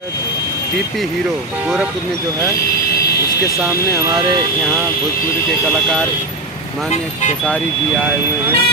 DP hero Gorakhpur में जो है उसके सामने हमारे यहाँ भोजपुरी के कलाकार माननीय खेसारी जी आए हुए हैं।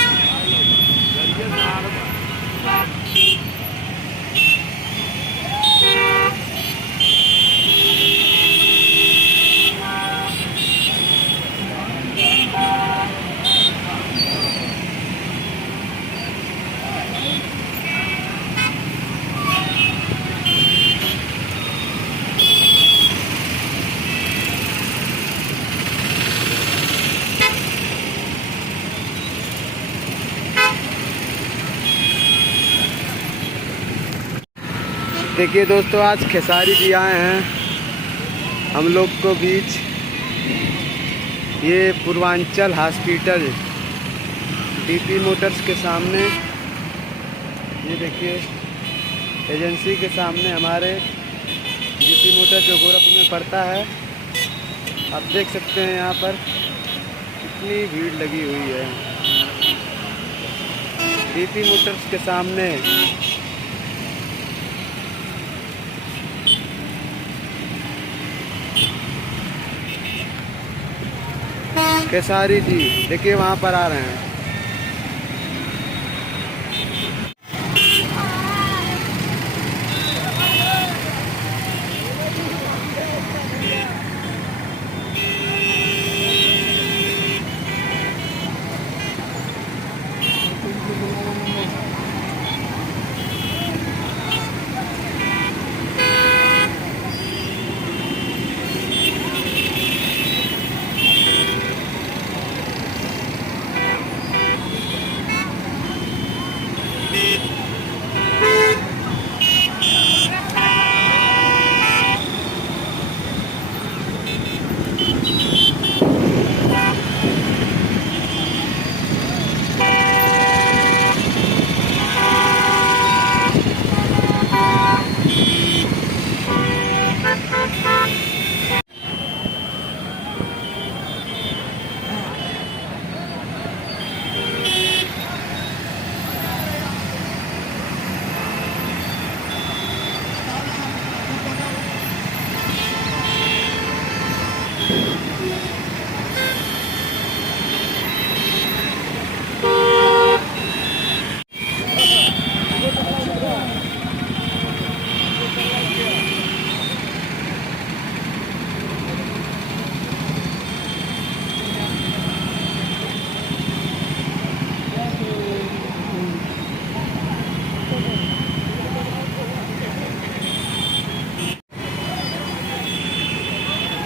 देखिए दोस्तों, आज खेसारी जी आए हैं हम लोग को बीच। ये पूर्वांचल हॉस्पिटल डीपी मोटर्स के सामने, ये देखिए एजेंसी के सामने हमारे डीपी मोटर जो गोरखपुर में पड़ता है। आप देख सकते हैं यहाँ पर कितनी भीड़ लगी हुई है डीपी मोटर्स के सामने। खेसारी जी देखिए वहाँ पर आ रहे हैं।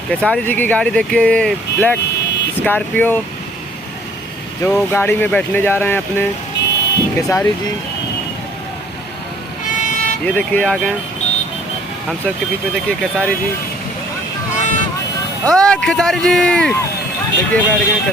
खेसारी जी की गाड़ी देखिए, ब्लैक स्कॉर्पियो, जो गाड़ी में बैठने जा रहे हैं अपने खेसारी जी। ये देखिए आ गए हम सब के बीच में। देखिए खेसारी जी, खेसारी जी देखिए बैठ गए।